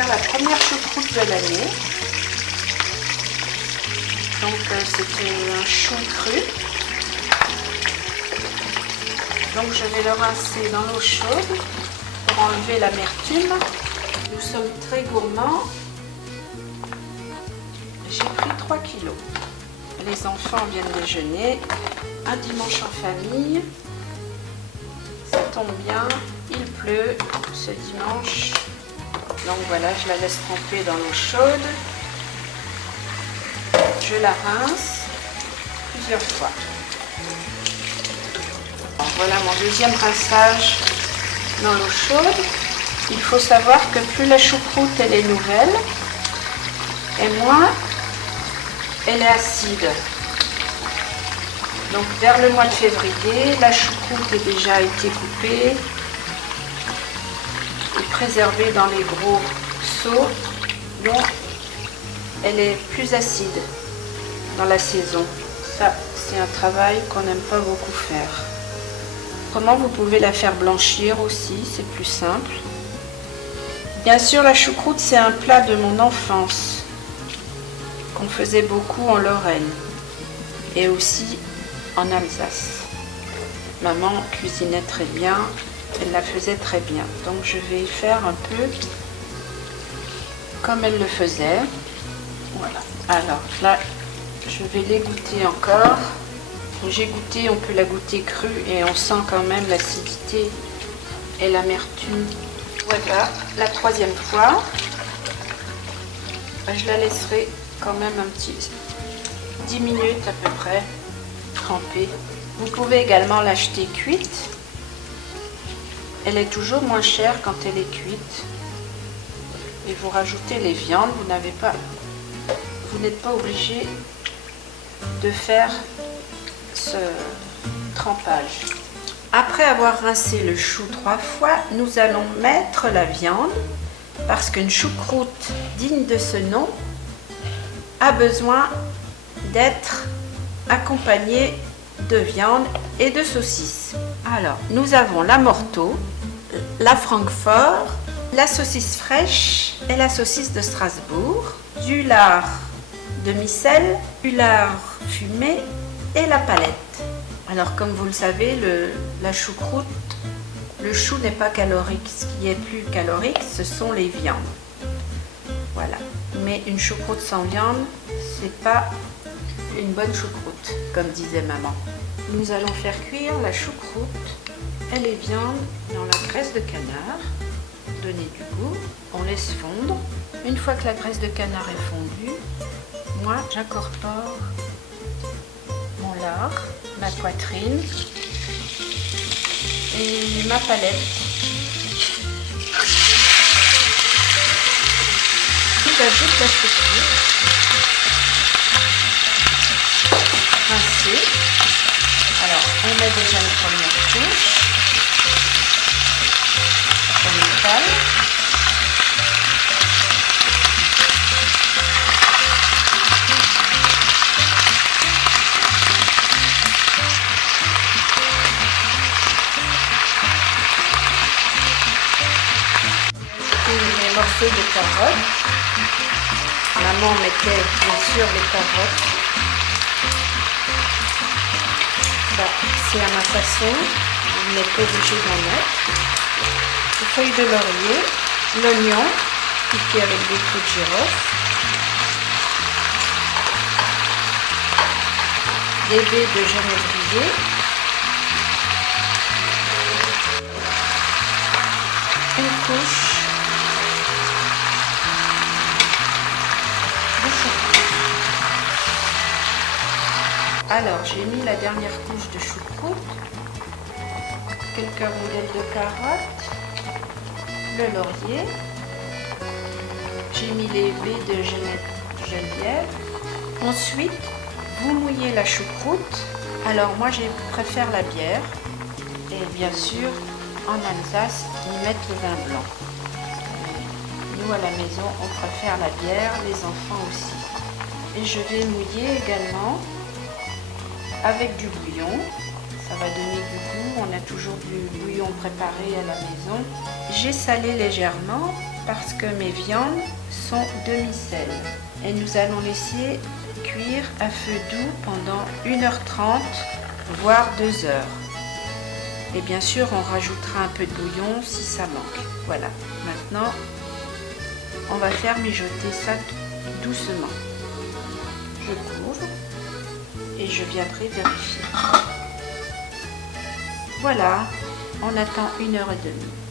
faire la première choucroute de l'année. Donc c'était un chou cru. Donc je vais le rincer dans l'eau chaude pour enlever l'amertume. Nous sommes très gourmands. J'ai pris 3 kilos. Les enfants viennent déjeuner. Un dimanche en famille. Ça tombe bien, il pleut ce dimanche. Donc voilà, je la laisse tremper dans l'eau chaude. Je la rince plusieurs fois. Alors, voilà mon deuxième rinçage dans l'eau chaude. Il faut savoir que plus la choucroute elle est nouvelle, et moins elle est acide. Donc vers le mois de février, la choucroute est déjà été coupée et préservée dans les gros seaux. Donc elle est plus acide dans la saison. Ça, c'est un travail qu'on n'aime pas beaucoup faire. Autrement, vous pouvez la faire blanchir aussi, c'est plus simple. Bien sûr, la choucroute, c'est un plat de mon enfance qu'on faisait beaucoup en Lorraine et aussi en Alsace. Maman cuisinait très bien, elle la faisait très bien. Donc je vais faire un peu comme elle le faisait. Voilà. Alors là, je vais l'égoutter encore. J'ai goûté, on peut la goûter crue et on sent quand même l'acidité et l'amertume. Voilà, la troisième fois. Je la laisserai quand même un petit 10 minutes à peu près. Trempée. Vous pouvez également l'acheter cuite. Elle est toujours moins chère quand elle est cuite. Et vous rajoutez les viandes. Vous n'êtes pas obligé de faire ce trempage. Après avoir rincé le chou 3 fois, nous allons mettre la viande parce qu'une choucroute digne de ce nom a besoin d'être accompagnée de viande et de saucisses. Alors, nous avons la Morteau, la Francfort, la saucisse fraîche et la saucisse de Strasbourg, du lard de Missel, du lard fumé et la palette. Alors, comme vous le savez, la choucroute, le chou n'est pas calorique. Ce qui est plus calorique, ce sont les viandes. Voilà. Mais une choucroute sans viande, c'est pas une bonne choucroute, comme disait maman. Nous allons faire cuire la choucroute et les viandes dans la graisse de canard. Donner du goût. On laisse fondre. Une fois que la graisse de canard est fondue, moi j'incorpore mon lard, ma poitrine et ma palette. J'ajoute la choucroute rincée. Alors on met déjà une première couche comme une paille. Les morceaux de carottes. Maman mettait bien sûr les carottes. Ça, c'est à ma façon. Vous n'êtes pas obligé d'en mettre. Les feuilles de laurier, l'oignon piqué avec des clous de girofle, des baies de genévrier, une couche de choucroute. Alors j'ai mis la dernière couche de choucroute, quelques rondelles de carottes, le laurier, j'ai mis les baies de Geneviève. Ensuite, vous mouillez la choucroute. Alors moi je préfère la bière et bien sûr en Alsace ils mettent le vin blanc. Nous à la maison on préfère la bière, les enfants aussi. Et je vais mouiller également avec du bouillon. Ça va donner du goût. On a toujours du bouillon préparé à la maison. J'ai salé légèrement parce que mes viandes sont demi-sel. Et nous allons laisser cuire à feu doux pendant 1h30, voire 2 heures. Et bien sûr, on rajoutera un peu de bouillon si ça manque. Voilà, maintenant, on va faire mijoter ça doucement. Je couvre et je viendrai vérifier. Voilà, on attend 1h30.